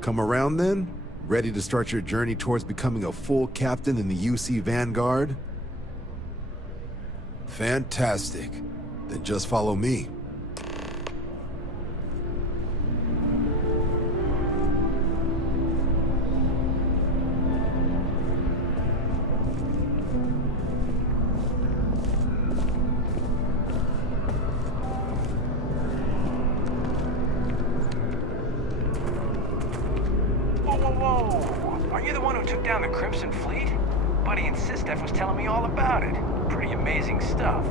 Come around then? Ready to start your journey towards becoming a full captain in the UC Vanguard? Fantastic. Then just follow me. Whoa. Are you the one who took down the Crimson Fleet? Buddy and Sistef was telling me all about it. Pretty amazing stuff.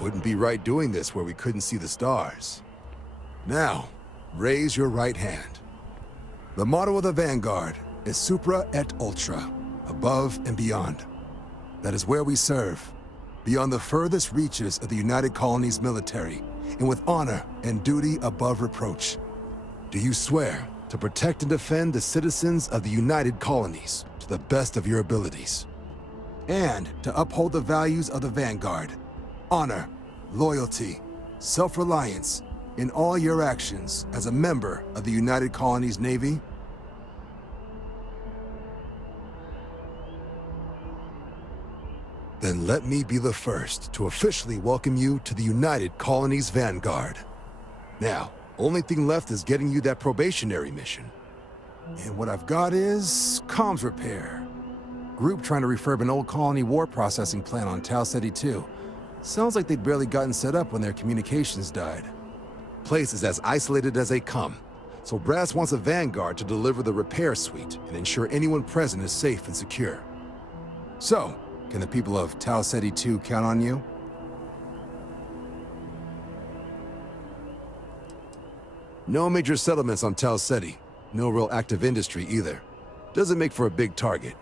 Wouldn't be right doing this where we couldn't see the stars. Now, raise your right hand. The motto of the Vanguard is Supra et Ultra, above and beyond. That is where we serve, beyond the furthest reaches of the United Colonies military, and with honor and duty above reproach. Do you swear to protect and defend the citizens of the United Colonies to the best of your abilities? And to uphold the values of the Vanguard, honor, loyalty, self-reliance, in all your actions as a member of the United Colonies Navy? Then let me be the first to officially welcome you to the United Colonies Vanguard. Now, only thing left is getting you that probationary mission. And what I've got is comms repair. Group trying to refurb an old colony war processing plant on Ceti 2. Sounds like they'd barely gotten set up when their communications died. Place is as isolated as they come, so Brass wants a Vanguard to deliver the repair suite and ensure anyone present is safe and secure. So, can the people of Ceti 2 count on you? No major settlements on Ceti. No real active industry either. Doesn't make for a big target.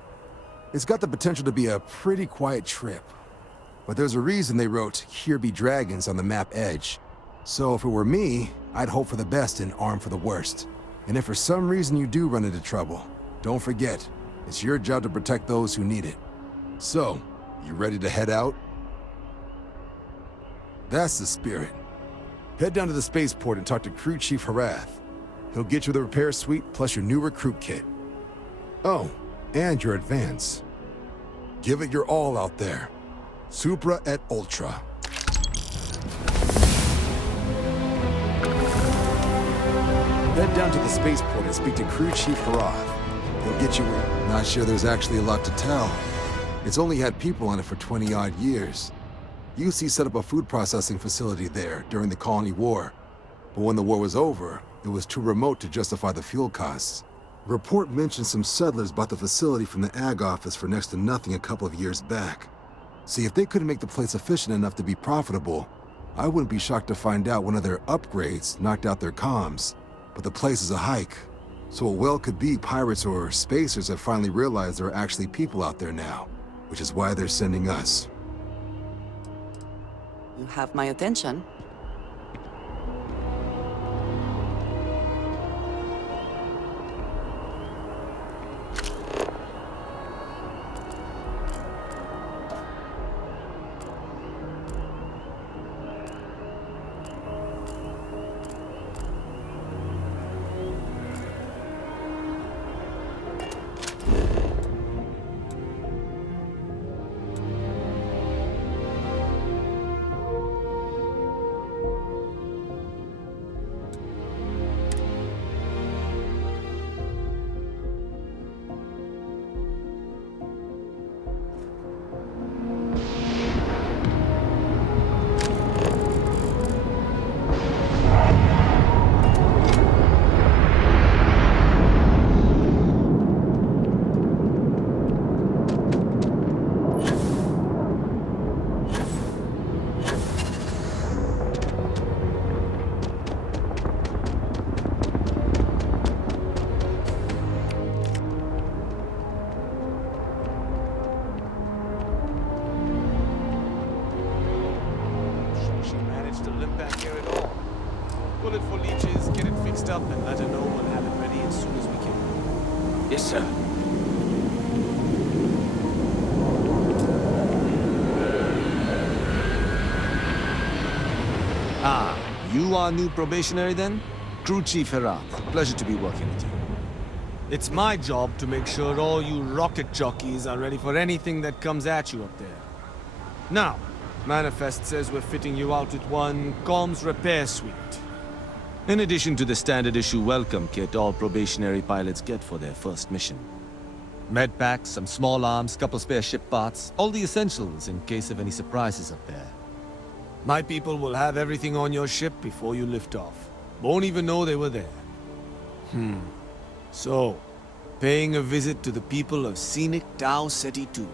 It's got the potential to be a pretty quiet trip. But there's a reason they wrote, "Here be dragons" on the map edge. So if it were me, I'd hope for the best and arm for the worst. And if for some reason you do run into trouble, don't forget, it's your job to protect those who need it. So, you ready to head out? That's the spirit. Head down to the spaceport and talk to Crew Chief Harath. He'll get you the repair suite plus your new recruit kit. Oh, and your advance. Give it your all out there. Supra et Ultra. Head down to the spaceport and speak to Crew Chief Harath. He'll get you in. Not sure there's actually a lot to tell. It's only had people on it for 20-odd years. UC set up a food processing facility there during the Colony War. But when the war was over, it was too remote to justify the fuel costs. Report mentioned some settlers bought the facility from the Ag office for next to nothing a couple of years back. See, if they couldn't make the place efficient enough to be profitable, I wouldn't be shocked to find out one of their upgrades knocked out their comms. But the place is a hike, so it well could be pirates or spacers have finally realized there are actually people out there now, which is why they're sending us. You have my attention. managed to limp back here at all. Bullet for leeches, get it fixed up, and let her know we'll have it ready as soon as we can. Yes, sir. Ah, you are new probationary then? Crew Chief Herat. Pleasure to be working with you. It's my job to make sure all you rocket jockeys are ready for anything that comes at you up there. Now, Manifest says we're fitting you out with one comms repair suite. In addition to the standard issue welcome kit all probationary pilots get for their first mission. Med packs, some small arms, couple spare ship parts, all the essentials in case of any surprises up there. My people will have everything on your ship before you lift off. Won't even know they were there. So, paying a visit to the people of scenic Tau Ceti 2.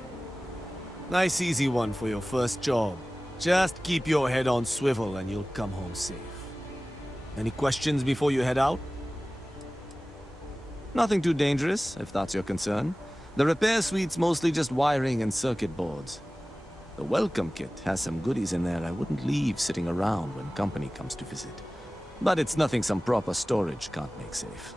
Nice easy one for your first job. Just keep your head on swivel and you'll come home safe. Any questions before you head out? Nothing too dangerous, if that's your concern. The repair suite's mostly just wiring and circuit boards. The welcome kit has some goodies in there I wouldn't leave sitting around when company comes to visit. But it's nothing some proper storage can't make safe.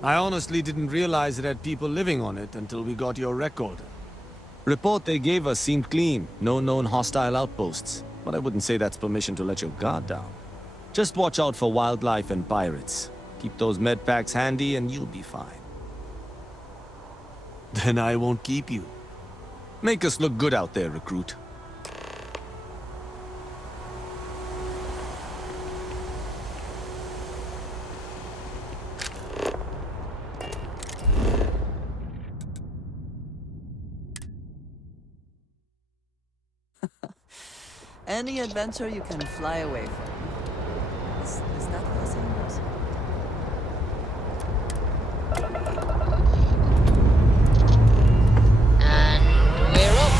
I honestly didn't realize it had people living on it until we got your record. Report they gave us seemed clean, no known hostile outposts. But I wouldn't say that's permission to let your guard down. Just watch out for wildlife and pirates. Keep those med packs handy and you'll be fine. Then I won't keep you. Make us look good out there, recruit. Any adventure you can fly away from. Is that what the saying was? And we're up.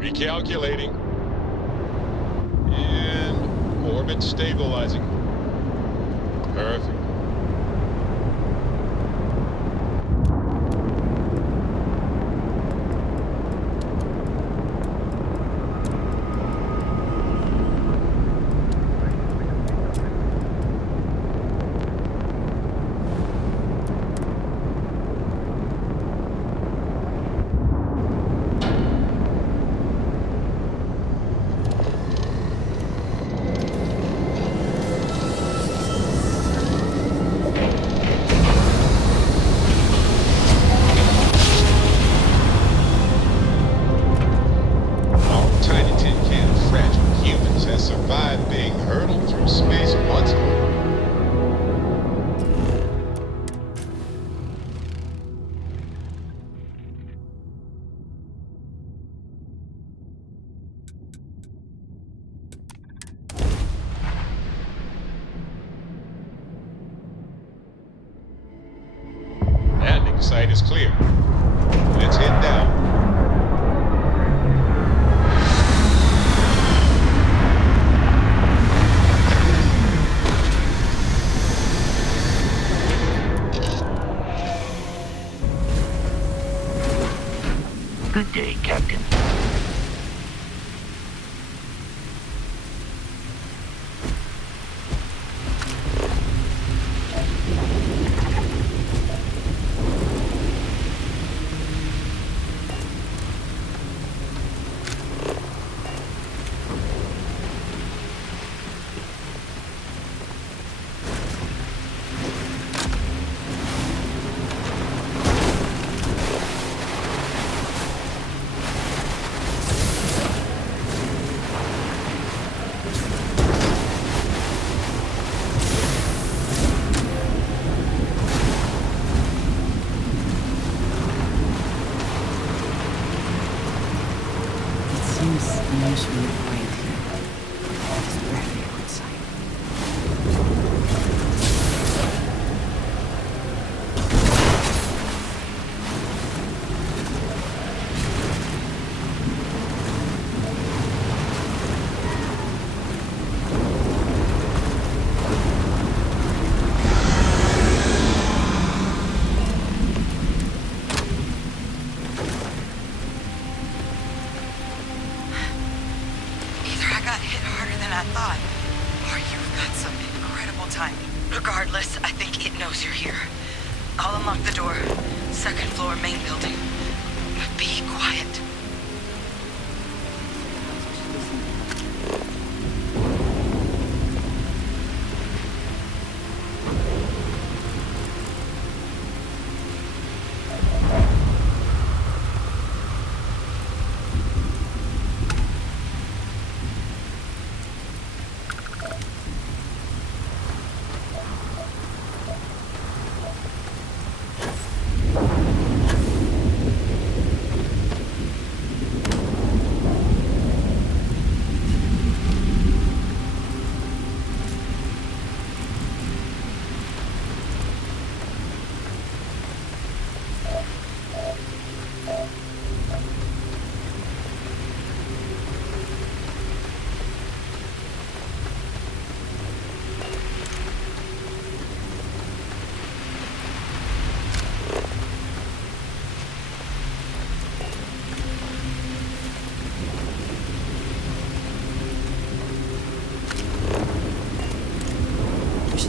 Recalculating. And orbit stabilizing. Perfect. Site is clear. Let's head down. Good day, Captain. Unusually quiet here. It's very a good sign. unlock the door. Second floor, main building. Be quiet.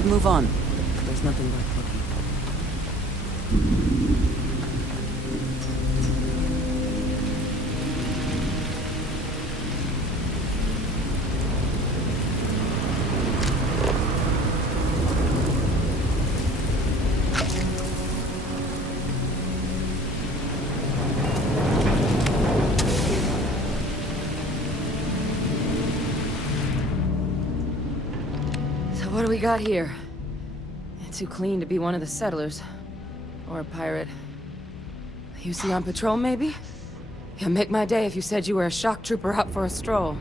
Move on. There's nothing worth looking So what do we got here? Too clean to be one of the settlers. Or a pirate. You see on patrol, maybe? Yeah, make my day if you said you were a shock trooper out for a stroll.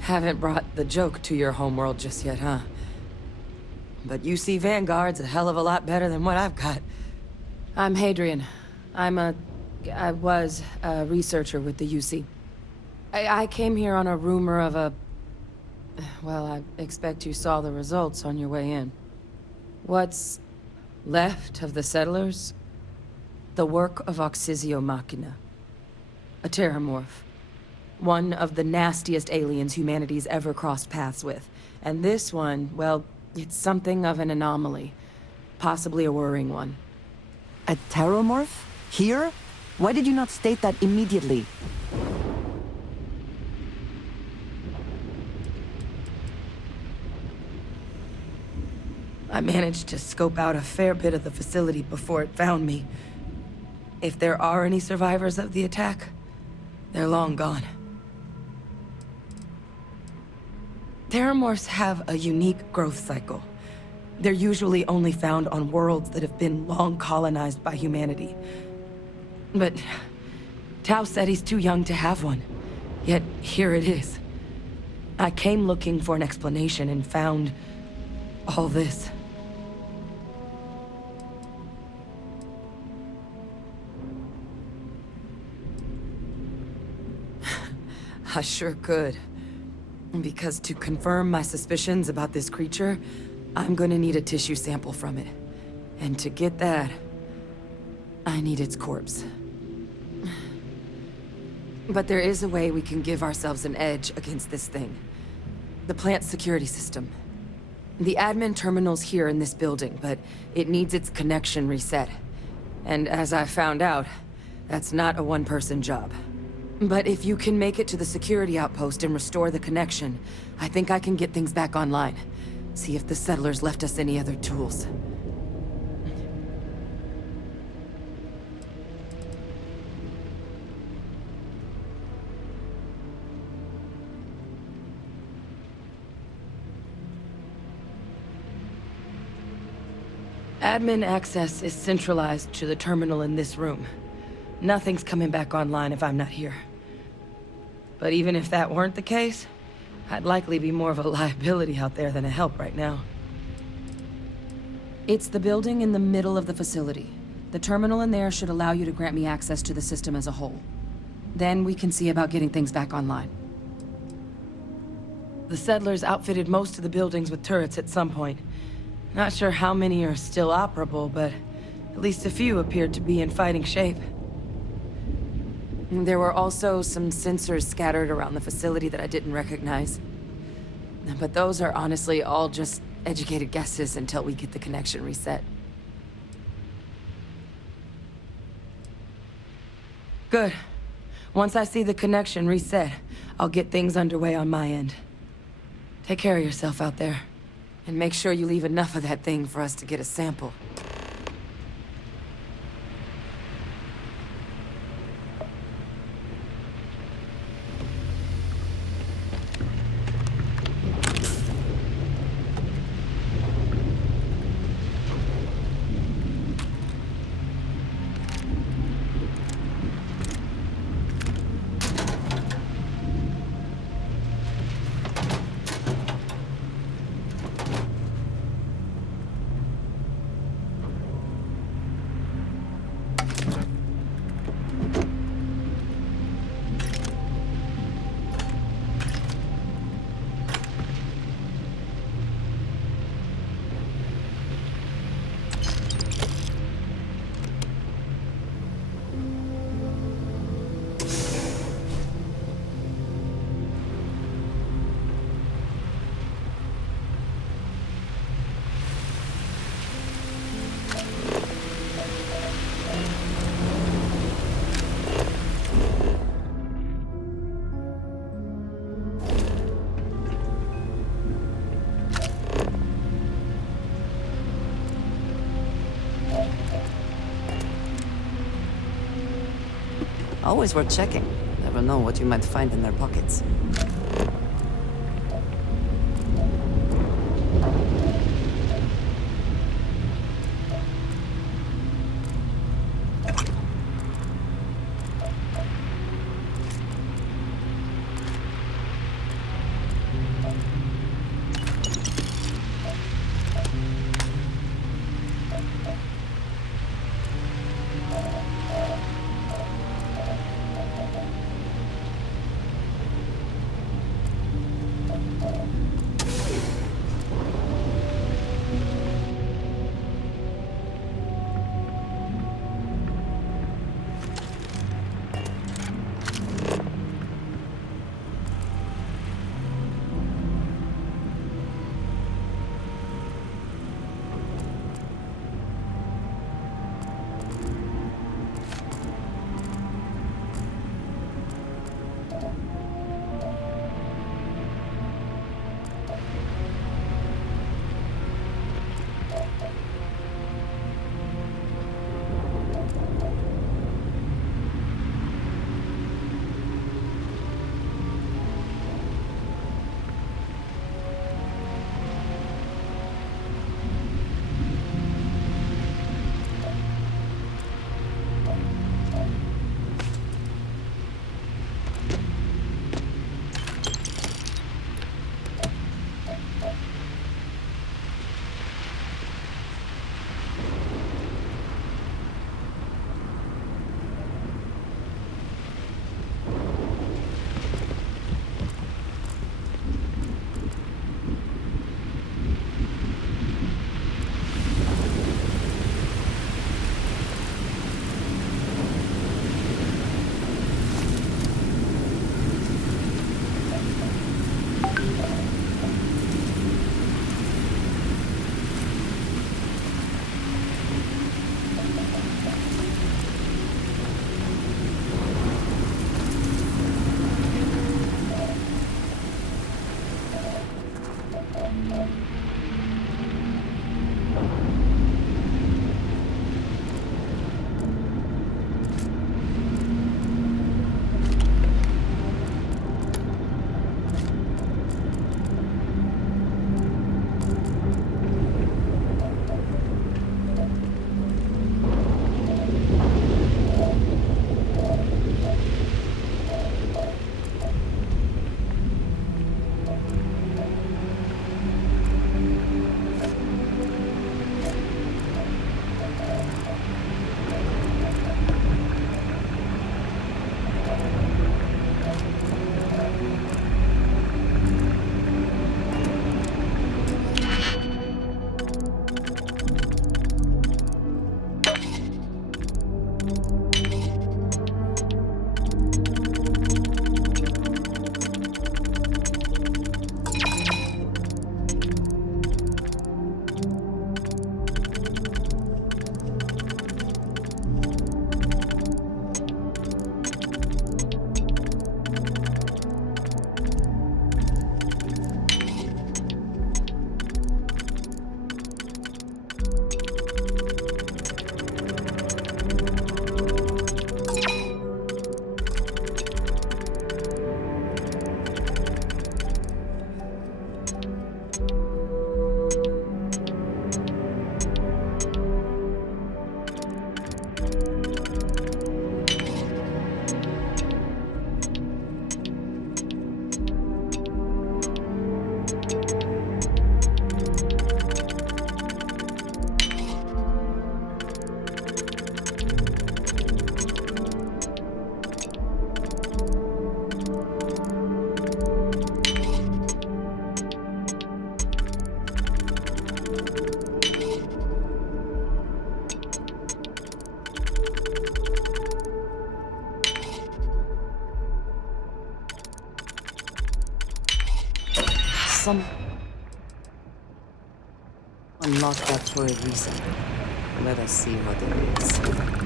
Haven't brought the joke to your homeworld just yet, huh? But UC Vanguard's a hell of a lot better than what I've got. I'm Hadrian. I was a researcher with the UC. I came here on a rumor of a... Well, I expect you saw the results on your way in. What's left of the settlers? The work of Oxysio Machina. A terramorph. One of the nastiest aliens humanity's ever crossed paths with. And this one, well... it's something of an anomaly. Possibly a worrying one. A terramorph? Here? Why did you not state that immediately? I managed to scope out a fair bit of the facility before it found me. If there are any survivors of the attack, they're long gone. Terramorphs have a unique growth cycle. They're usually only found on worlds that have been long colonized by humanity. But Tau Ceti's too young to have one. Yet here it is. I came looking for an explanation and found all this. I sure could. Because to confirm my suspicions about this creature, I'm gonna need a tissue sample from it. And to get that, I need its corpse. But there is a way we can give ourselves an edge against this thing. The plant's security system. The admin terminal's here in this building, but it needs its connection reset. And as I found out, that's not a one-person job. But if you can make it to the security outpost and restore the connection, I think I can get things back online. See if the settlers left us any other tools. Admin access is centralized to the terminal in this room. Nothing's coming back online if I'm not here. But even if that weren't the case, I'd likely be more of a liability out there than a help right now. It's the building in the middle of the facility. The terminal in there should allow you to grant me access to the system as a whole. Then we can see about getting things back online. The settlers outfitted most of the buildings with turrets at some point. Not sure how many are still operable, but At least a few appeared to be in fighting shape. There were also some sensors scattered around the facility that I didn't recognize. But those are honestly all just educated guesses until we get the connection reset. Good. Once I see the connection reset, I'll get things underway on my end. Take care of yourself out there. And make sure you leave enough of that thing for us to get a sample. Always worth checking. Never know what you might find in their pockets. Some... Unlocked that for a reason. Let us see what it is.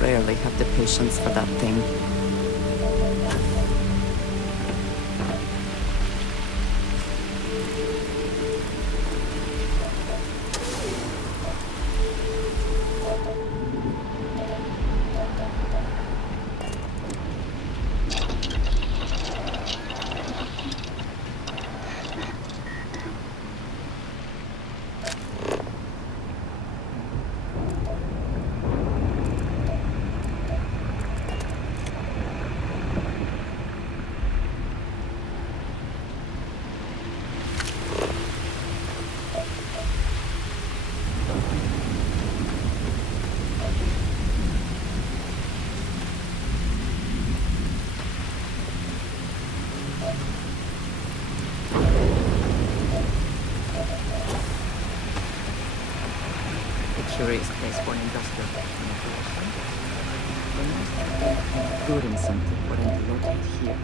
rarely have the patience for that thing. Curious place for an industrial operation. There must be a good incentive for them to locate here.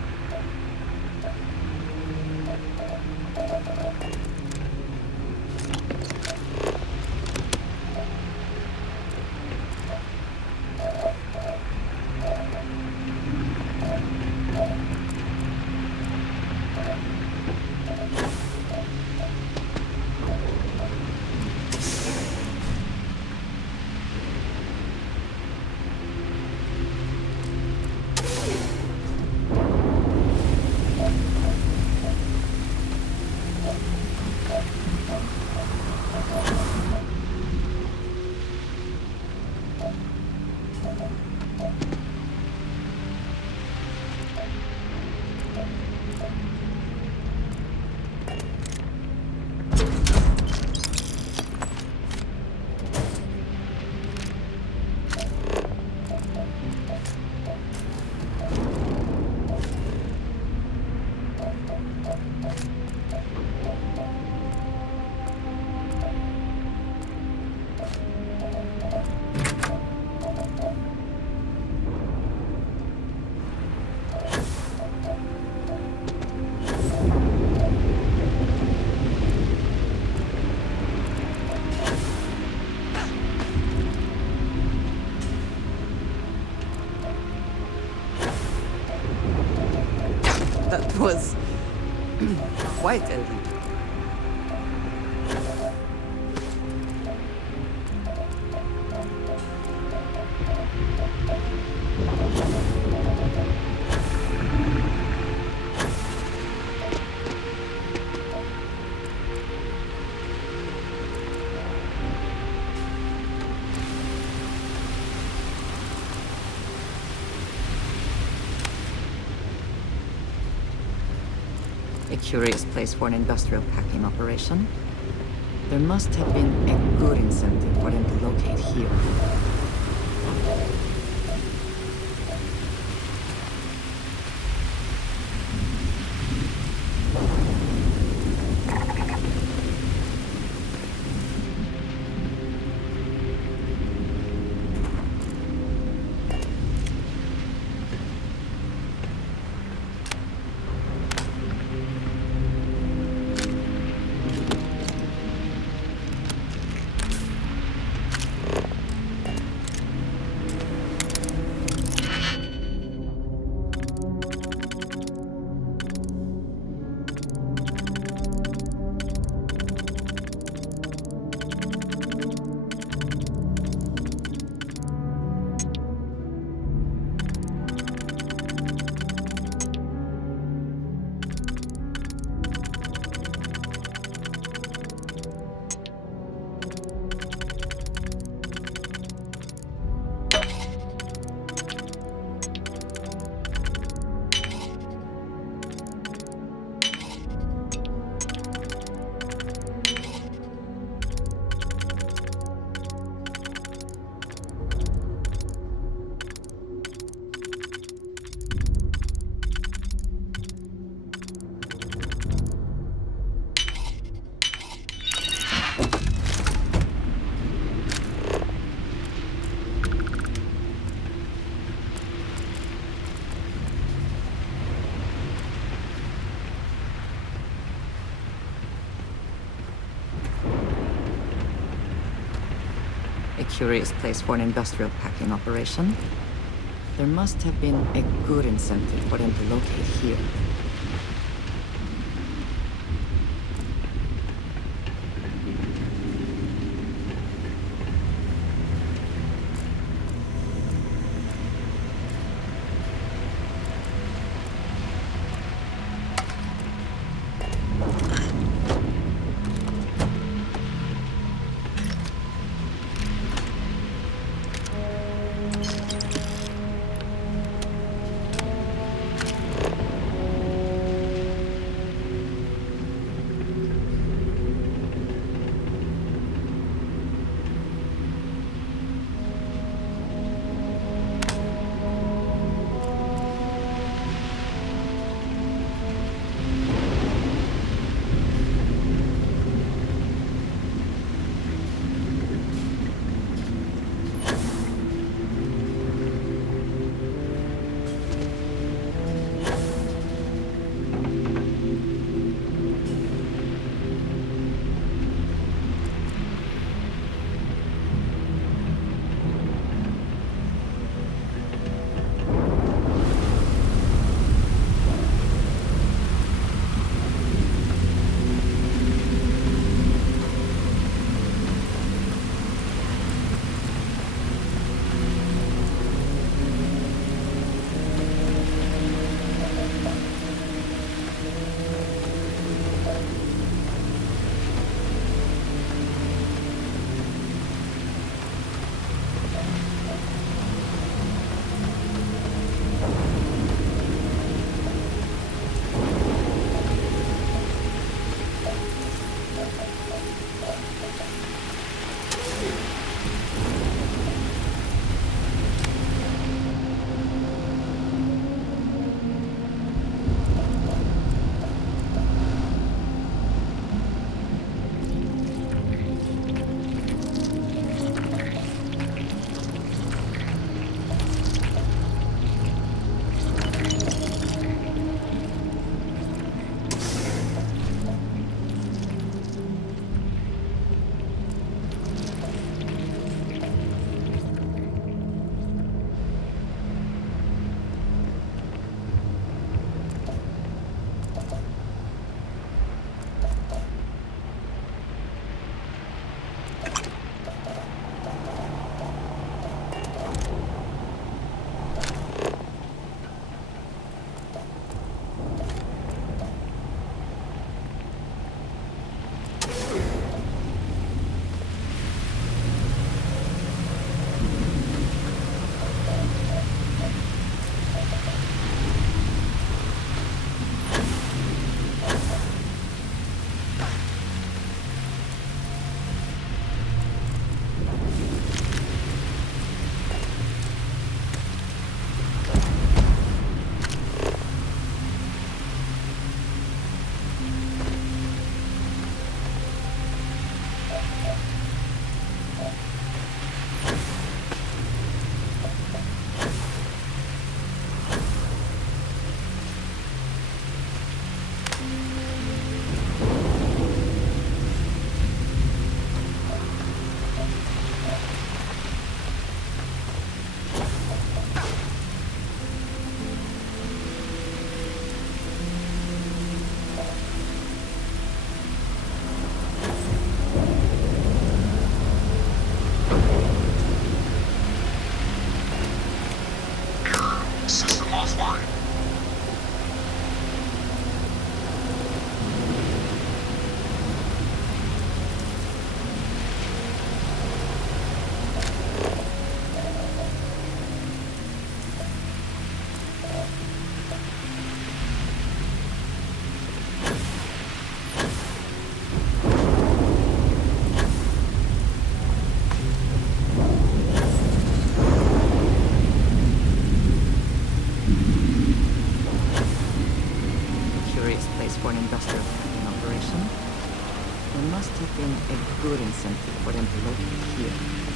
That was quite elite. A curious place for an industrial packing operation. There must have been a good incentive for them to locate here. A curious place for an industrial packing operation. There must have been a good incentive for them to locate here. good incentive for them to locate here.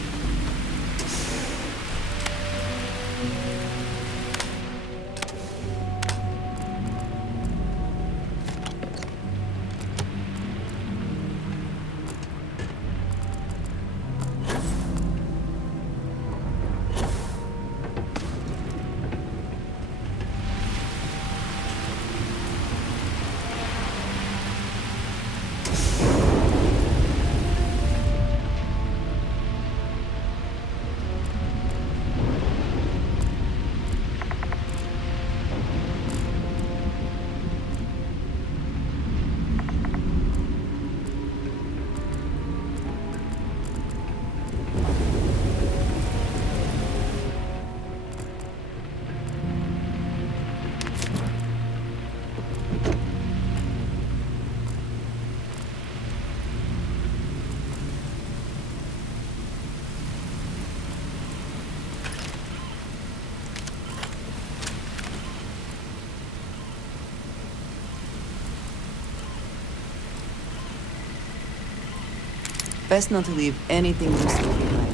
Best not to leave anything useful behind.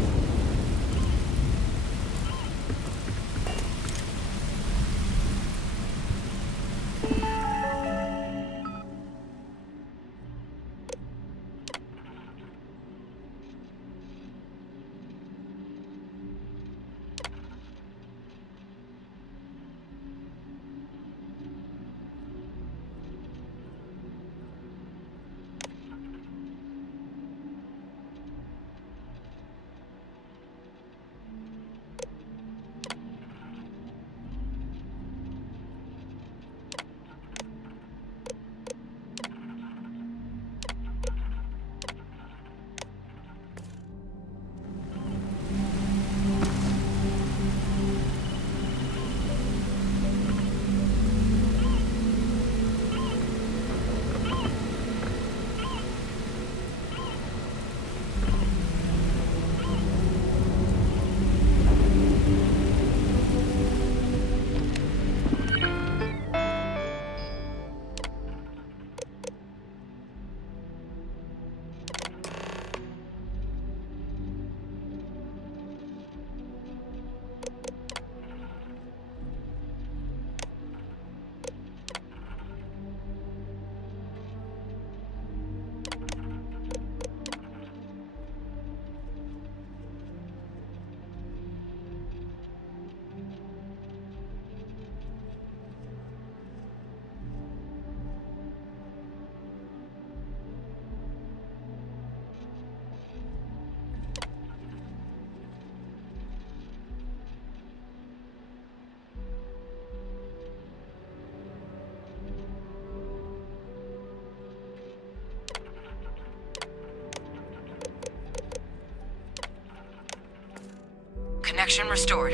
Connection restored.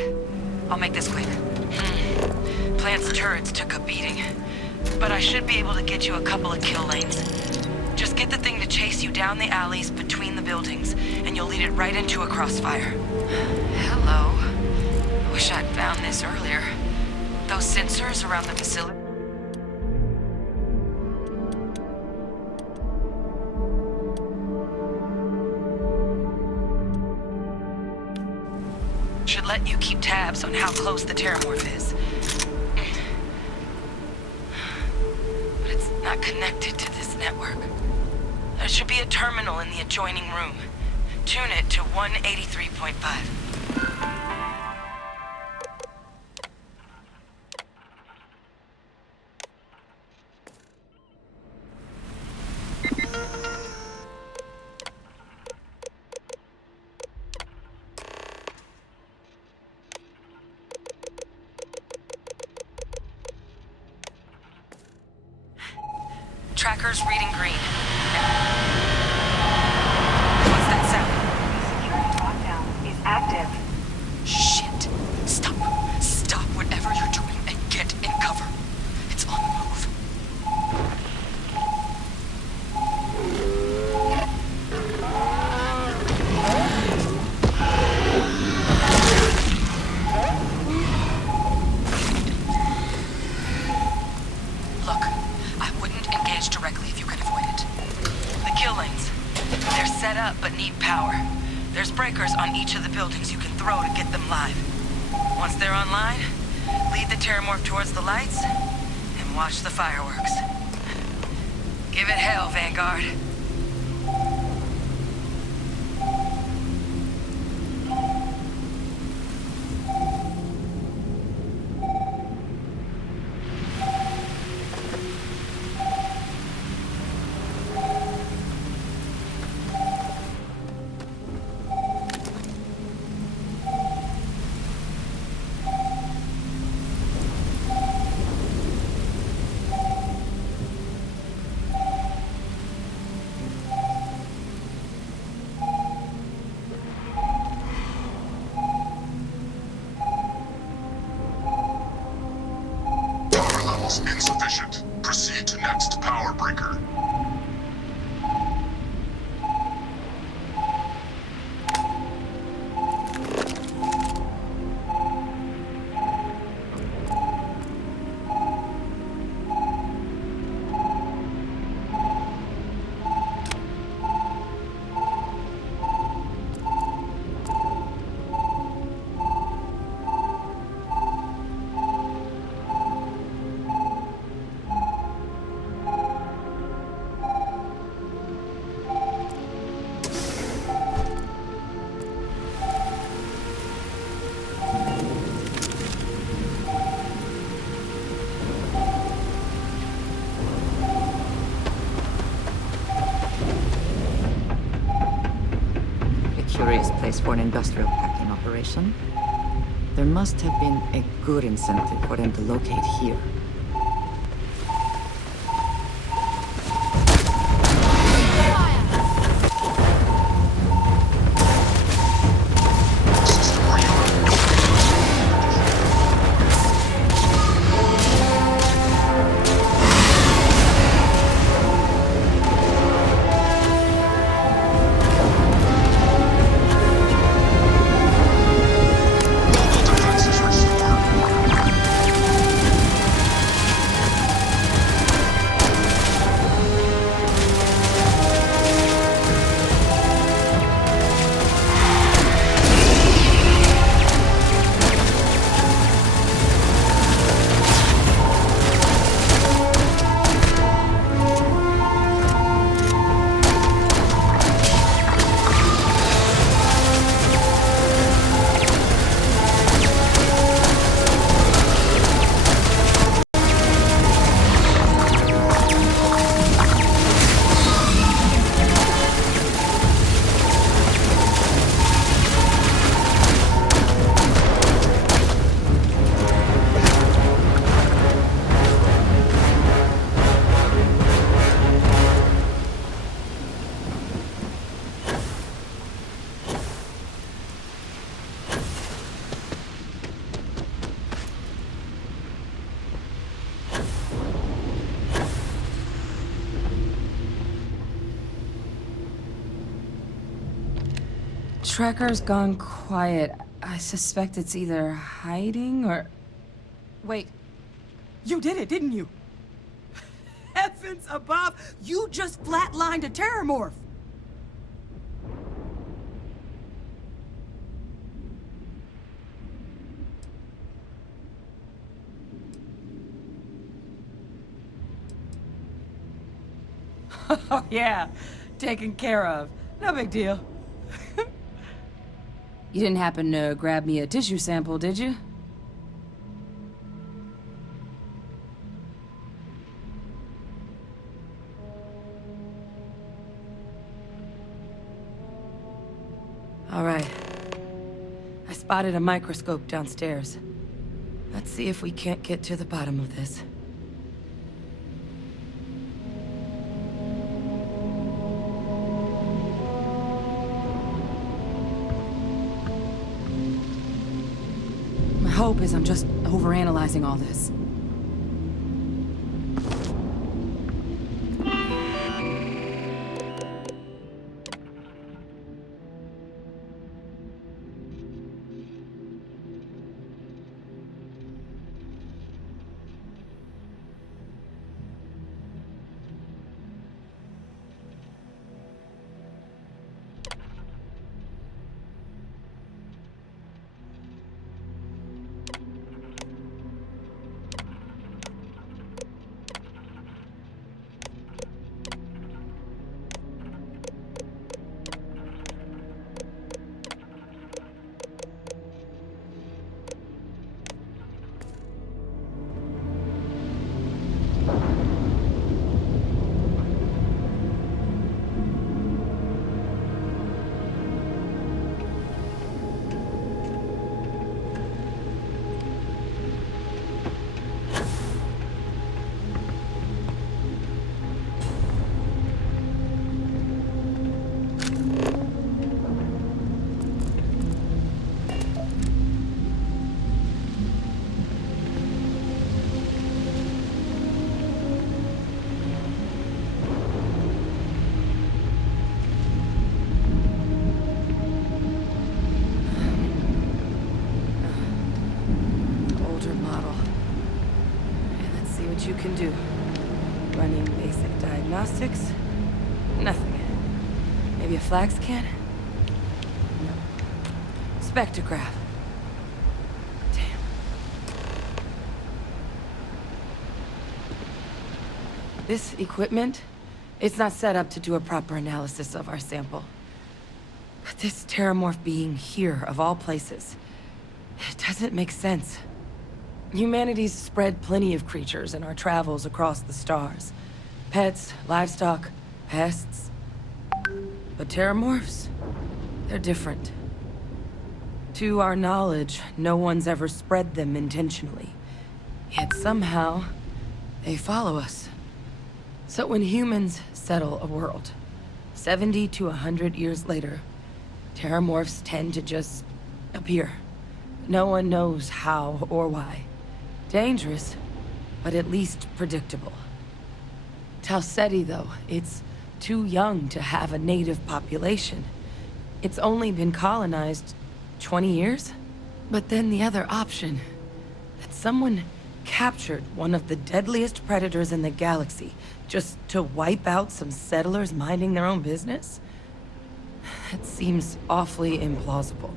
I'll make this quick. Plant's turrets took a beating, but I should be able to get you a couple of kill lanes. Just get the thing to chase you down the alleys between the buildings, and you'll lead it right into a crossfire. Hello. I wish I'd found this earlier. Those sensors around the facility... should let you keep tabs on how close the terramorph is. But it's not connected to this network. There should be a terminal in the adjoining room. Tune it to 183.5. Tracker's reading green. What's that sound? Security lockdown is active. Shit. Stop. Stop whatever you're doing and get in cover. It's on the move. Look, I wouldn't engage directly if you can avoid it. The kill lanes. They're set up but need power. There's breakers on each of the buildings you can throw to get them live. Once they're online, lead the terramorph towards the lights and watch the fireworks. Give it hell, Vanguard. Insufficient. Proceed to next power breaker. place for an industrial packing operation. There must have been a good incentive for them to locate here. Tracker's gone quiet. I suspect it's either hiding or... Wait. You did it, didn't you? Heavens above! You just flatlined a terramorph! Oh, yeah. Taken care of. No big deal. You didn't happen to grab me a tissue sample, did you? All right. I spotted a microscope downstairs. Let's see if we can't get to the bottom of this. Hope is I'm just overanalyzing all this. You can do. Running basic diagnostics? Nothing. Maybe a flax can? No. Spectrograph. Damn. This equipment, it's not set up to do a proper analysis of our sample. But this terramorph being here, of all places, it doesn't make sense. Humanity's spread plenty of creatures in our travels across the stars. Pets, livestock, pests. But terramorphs? They're different. To our knowledge, no one's ever spread them intentionally. Yet somehow, they follow us. So when humans settle a world, 70 to 100 years later, terramorphs tend to just appear. No one knows how or why. Dangerous, but at least predictable. Ceti, though, it's too young to have a native population. It's only been colonized 20 years? But then the other option, that someone captured one of the deadliest predators in the galaxy just to wipe out some settlers minding their own business? That seems awfully implausible.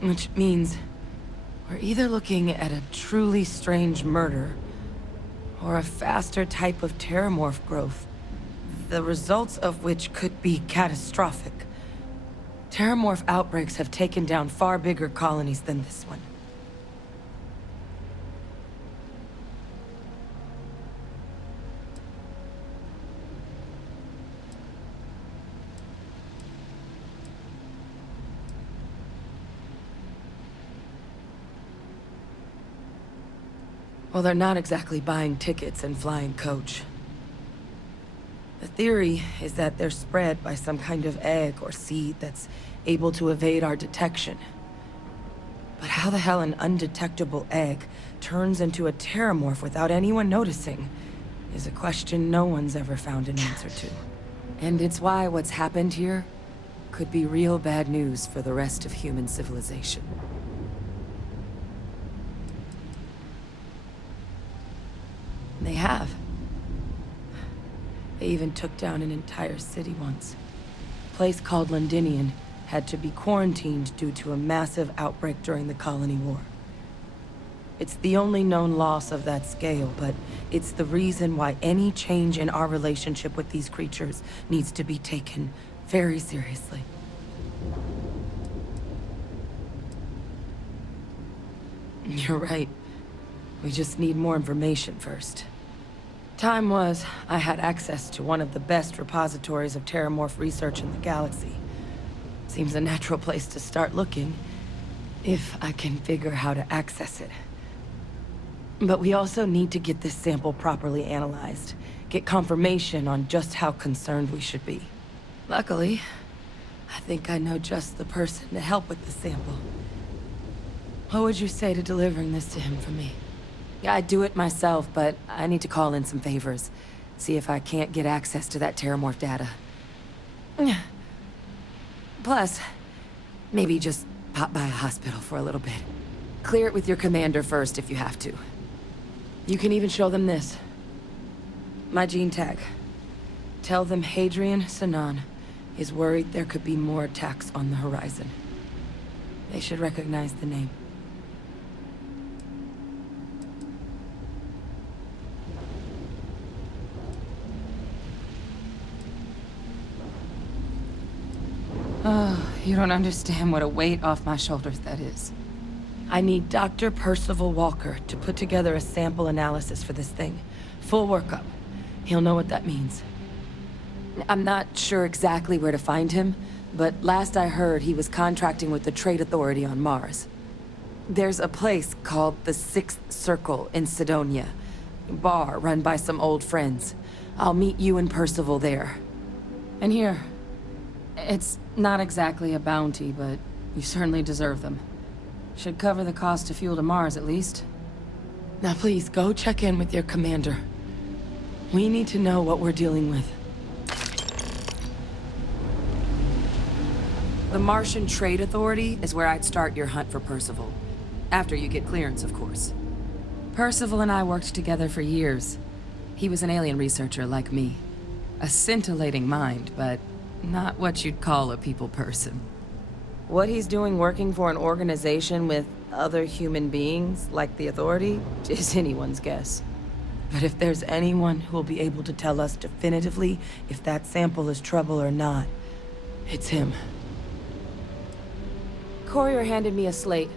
Which means we're either looking at a truly strange murder or a faster type of terramorph growth, the results of which could be catastrophic. Terramorph outbreaks have taken down far bigger colonies than this one. Well, they're not exactly buying tickets and flying coach. The theory is that they're spread by some kind of egg or seed that's able to evade our detection. But how the hell an undetectable egg turns into a terramorph without anyone noticing is a question no one's ever found an answer to. And it's why what's happened here could be real bad news for the rest of human civilization. They have. They even took down an entire city once. A place called Londinian had to be quarantined due to a massive outbreak during the Colony War. It's the only known loss of that scale, but it's the reason why any change in our relationship with these creatures needs to be taken very seriously. You're right. We just need more information first. Time was, I had access to one of the best repositories of terramorph research in the galaxy. Seems a natural place to start looking, if I can figure how to access it. But we also need to get this sample properly analyzed, get confirmation on just how concerned we should be. Luckily, I think I know just the person to help with the sample. What would you say to delivering this to him for me? Yeah, I'd do it myself, but I need to call in some favors. See if I can't get access to that terramorph data. Plus, maybe just pop by a hospital for a little bit. Clear it with your commander first if you have to. You can even show them this. My gene tag. Tell them Hadrian Sinan is worried there could be more attacks on the horizon. They should recognize the name. Oh, you don't understand what a weight off my shoulders that is. I need Dr. Percival Walker to put together a sample analysis for this thing. Full workup. He'll know what that means. I'm not sure exactly where to find him, but last I heard he was contracting with the Trade Authority on Mars. There's a place called the Sixth Circle in Sidonia. A bar run by some old friends. I'll meet you and Percival there. And here. It's not exactly a bounty, but you certainly deserve them. Should cover the cost of fuel to Mars, at least. Now please, go check in with your commander. We need to know what we're dealing with. The Martian Trade Authority is where I'd start your hunt for Percival. After you get clearance, of course. Percival and I worked together for years. He was an alien researcher like me. A scintillating mind, but not what you'd call a people person. What he's doing working for an organization with other human beings, like the Authority, is anyone's guess. But if there's anyone who will be able to tell us definitively if that sample is trouble or not, it's him. Courier handed me a slate.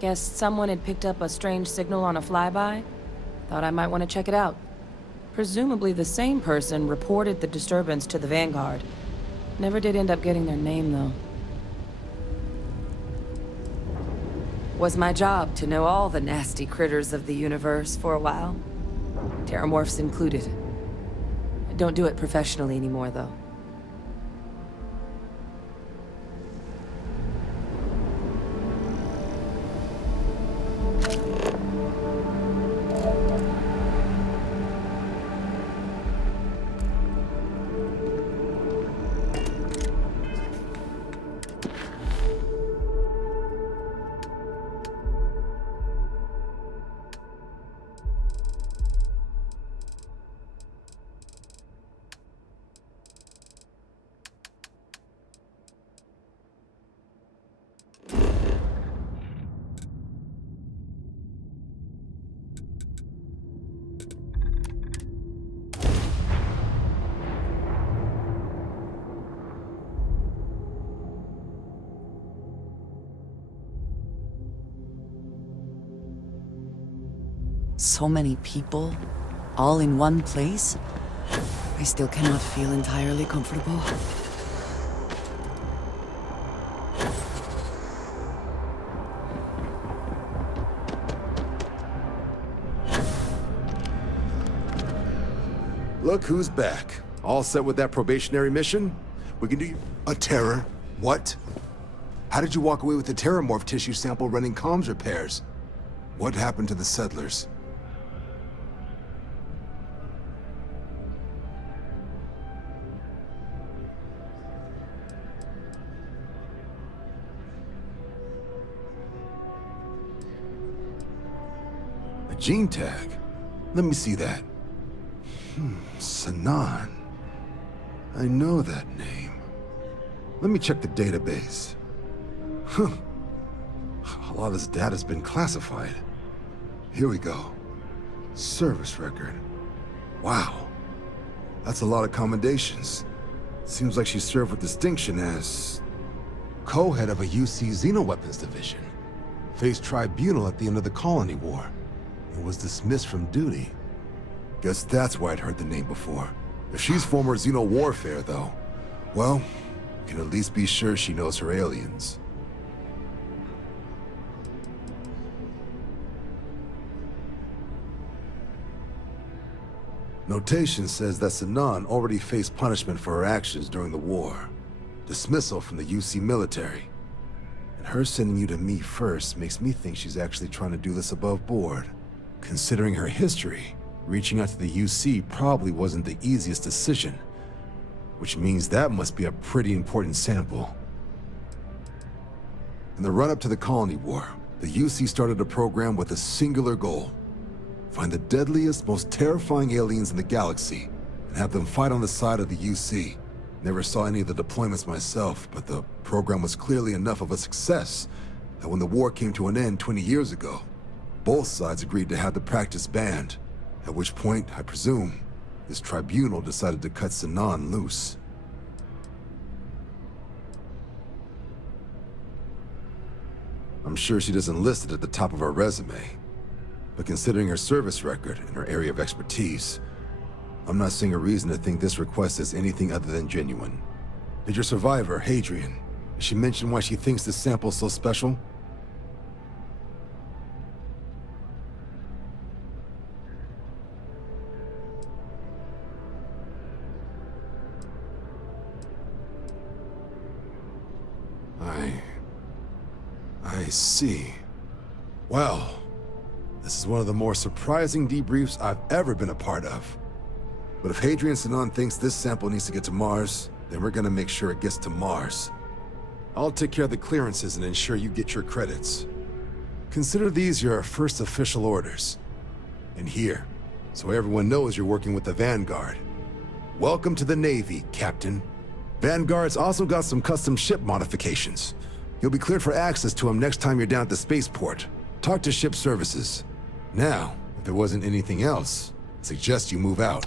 Guess someone had picked up a strange signal on a flyby. Thought I might want to check it out. Presumably the same person reported the disturbance to the Vanguard. Never did end up getting their name, though. Was my job to know all the nasty critters of the universe for a while. Terramorphs included. I don't do it professionally anymore, though. So many people, all in one place? I still cannot feel entirely comfortable. Look who's back. All set with that probationary mission? We can do a terror? What? How did you walk away with the terramorph tissue sample running comms repairs? What happened to the settlers? A gene tag? Let me see that. Sanan. I know that name. Let me check the database. Huh. A lot of this data's been classified. Here we go. Service record. Wow. That's a lot of commendations. Seems like she served with distinction as co-head of a UC Xenoweapons division. Faced tribunal at the end of the Colony War. And was dismissed from duty. Guess that's why I'd heard the name before. If she's former Xeno warfare, though, well, we can at least be sure she knows her aliens. Notation says that Sanan already faced punishment for her actions during the war. Dismissal from the UC military. And her sending you to me first makes me think she's actually trying to do this above board. Considering her history, reaching out to the UC probably wasn't the easiest decision. Which means that must be a pretty important sample. In the run-up to the Colony War, the UC started a program with a singular goal. Find the deadliest, most terrifying aliens in the galaxy, and have them fight on the side of the UC. Never saw any of the deployments myself, but the program was clearly enough of a success that when the war came to an end 20 years ago, both sides agreed to have the practice banned, at which point, I presume, this tribunal decided to cut Sanan loose. I'm sure she doesn't list it at the top of her resume, but considering her service record and her area of expertise, I'm not seeing a reason to think this request is anything other than genuine. Did your survivor, Hadrian, did she mention why she thinks this sample's so special? I see. Well, this is one of the more surprising debriefs I've ever been a part of. But if Hadrian Sanan thinks this sample needs to get to Mars, then we're gonna make sure it gets to Mars. I'll take care of the clearances and ensure you get your credits. Consider these your first official orders. And here, so everyone knows you're working with the Vanguard. Welcome to the Navy, Captain. Vanguard's also got some custom ship modifications. You'll be cleared for access to them next time you're down at the spaceport. Talk to ship services. Now, if there wasn't anything else, I suggest you move out.